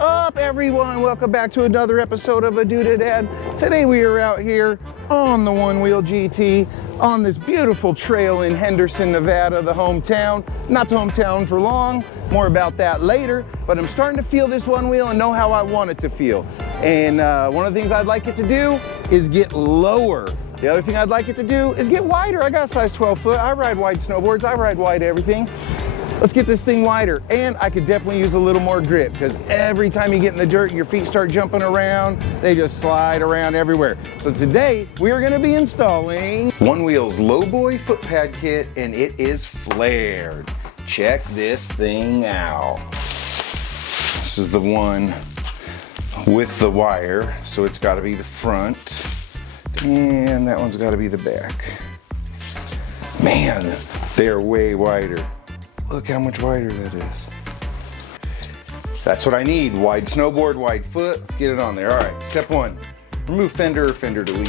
up, everyone? Welcome back to another episode of A Doodadad. Today we are out here on the Onewheel GT on this beautiful trail in Henderson, Nevada, the hometown. Not the hometown for long, more about that later, but I'm starting to feel this one wheel and know how I want it to feel. And one of the things I'd like it to do is get lower. The other thing I'd like it to do is get wider. I got a size 12 foot, I ride wide snowboards, I ride wide everything. Let's get this thing wider, and I could definitely use a little more grip because every time you get in the dirt and your feet start jumping around, they just slide around everywhere. So today we are going to be installing Onewheel's Low Boy Footpad kit, and it is flared. Check this thing out. This is the one with the wire, so it's got to be the front, and that one's got to be the back. Man, they are way wider. Look how much wider that is. That's what I need. Wide snowboard, wide foot. Let's get it on there. All right, step one, remove fender or fender delete.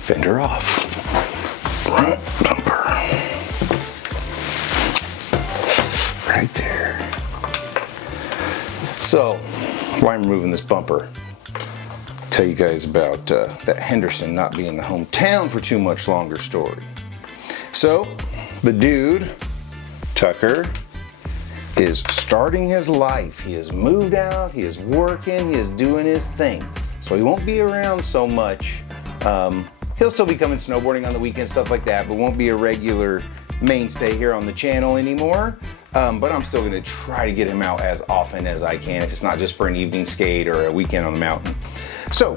Fender off. Front bumper. Right there. So, why I'm removing this bumper? Tell you guys about that Henderson not being the hometown for too much longer story. So the dude, Tucker, is starting his life. He has moved out, he is working, he is doing his thing. So he won't be around so much. He'll still be coming snowboarding on the weekends, stuff like that, but won't be a regular mainstay here on the channel anymore. But I'm still gonna try to get him out as often as I can, if it's not just for an evening skate or a weekend on the mountain. So,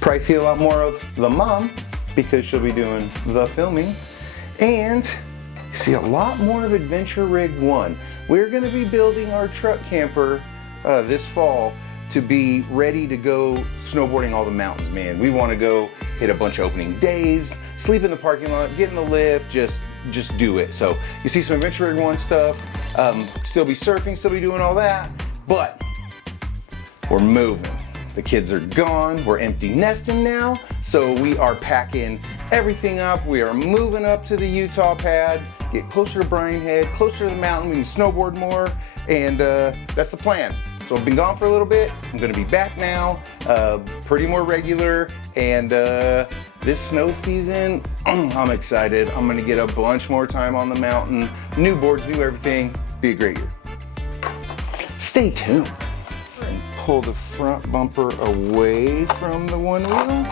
probably see a lot more of the mom because she'll be doing the filming, and see a lot more of Adventure Rig 1. We're gonna be building our truck camper this fall to be ready to go snowboarding all the mountains, man. We wanna go hit a bunch of opening days, sleep in the parking lot, get in the lift, just do it. So you see some Adventure Rig 1 stuff, still be surfing, still be doing all that, but we're moving. The kids are gone, we're empty nesting now, so we are packing everything up. We are moving up to the Utah pad, get closer to Bryan Head, closer to the mountain, we can snowboard more, and that's the plan. So I've been gone for a little bit, I'm gonna be back now, pretty more regular, and this snow season, I'm excited. I'm gonna get a bunch more time on the mountain, new boards, new everything, be a great year. Stay tuned. And pull the front bumper away from the one wheel.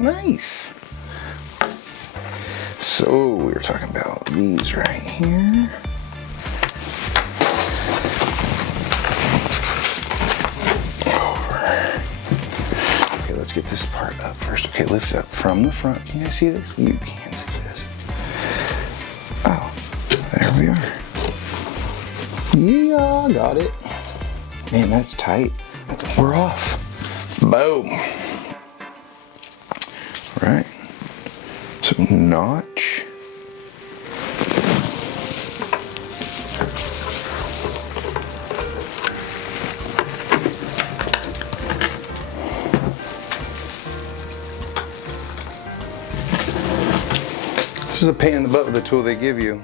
Nice. So we were talking about these right here. Let's get this part up first. Okay, lift up from the front. Can you guys see this? You can see this. Oh, there we are. Yeah, got it. Man, that's tight. We're off. Boom. All right. So notch. This is a pain in the butt with the tool they give you,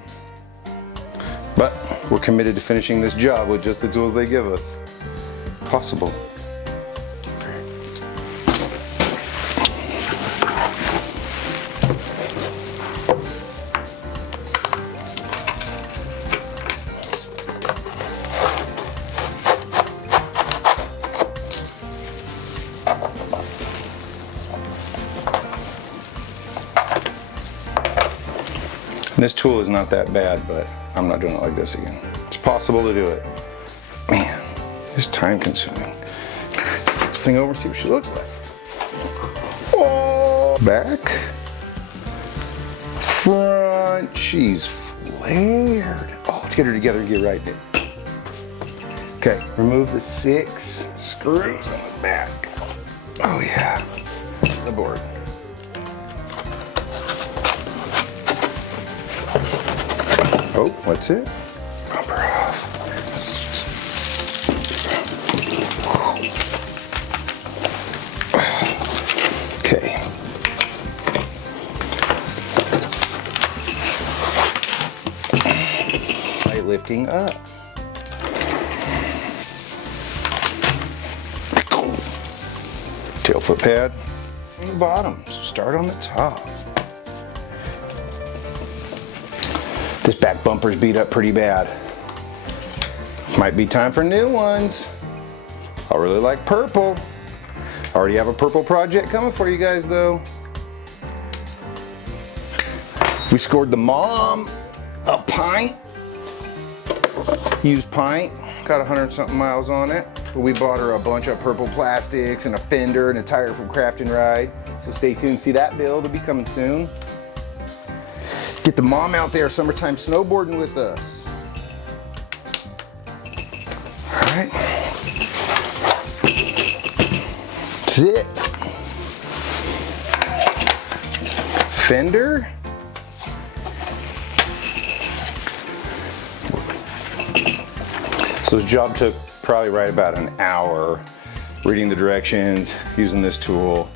but we're committed to finishing this job with just the tools they give us. Possible. This tool is not that bad, but I'm not doing it like this again. It's possible to do it. Man, it's time consuming. Flip this thing over and see what she looks like. Oh, back, front, she's flared. Oh, let's get her together and get right there. Okay, remove the 6 screws on the back. Oh yeah, the board. Oh, what's it? Bumper off. Okay. lifting up. Tail foot pad on the bottom, so start on the top. This back bumper's beat up pretty bad. Might be time for new ones. I really like purple. Already have a purple project coming for you guys though. We scored the mom a pint, used pint, got 100 something miles on it. But we bought her a bunch of purple plastics and a fender and a tire from Craft and Ride. So stay tuned, see that build, it'll be coming soon. Get the mom out there summertime snowboarding with us. All right. That's it. Fender. So this job took probably right about an hour, reading the directions, using this tool.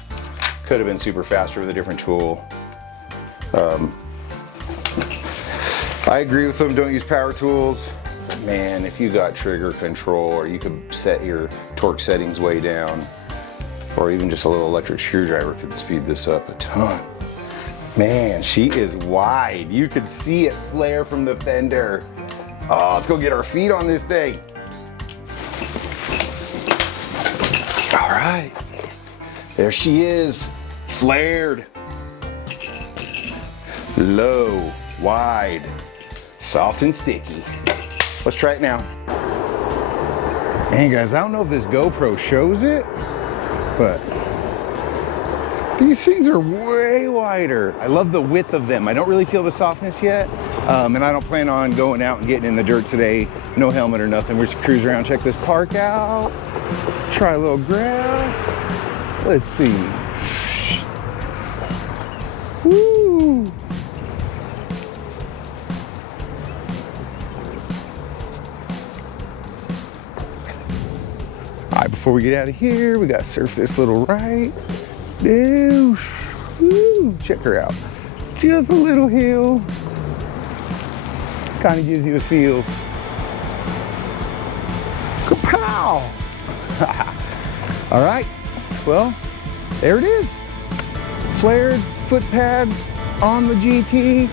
Could have been super faster with a different tool. I agree with them, don't use power tools. But man, if you got trigger control, or you could set your torque settings way down, or even just a little electric screwdriver could speed this up a ton. Man, she is wide. You could see it flare from the fender. Oh, let's go get our feet on this thing. All right, there she is, flared. Low, wide, soft and sticky. Let's try it now. Man, guys, I don't know if this GoPro shows it, but these things are way wider. I love the width of them. I don't really feel the softness yet, and I don't plan on going out and getting in the dirt today. No helmet or nothing. We're just cruise around, check this park out, try a little grass. Let's see. Woo! All right, before we get out of here, we gotta surf this little right. Woo, check her out. Just a little hill. Kind of gives you a feel. Kapow! All right, well, there it is. Flared foot pads on the GT.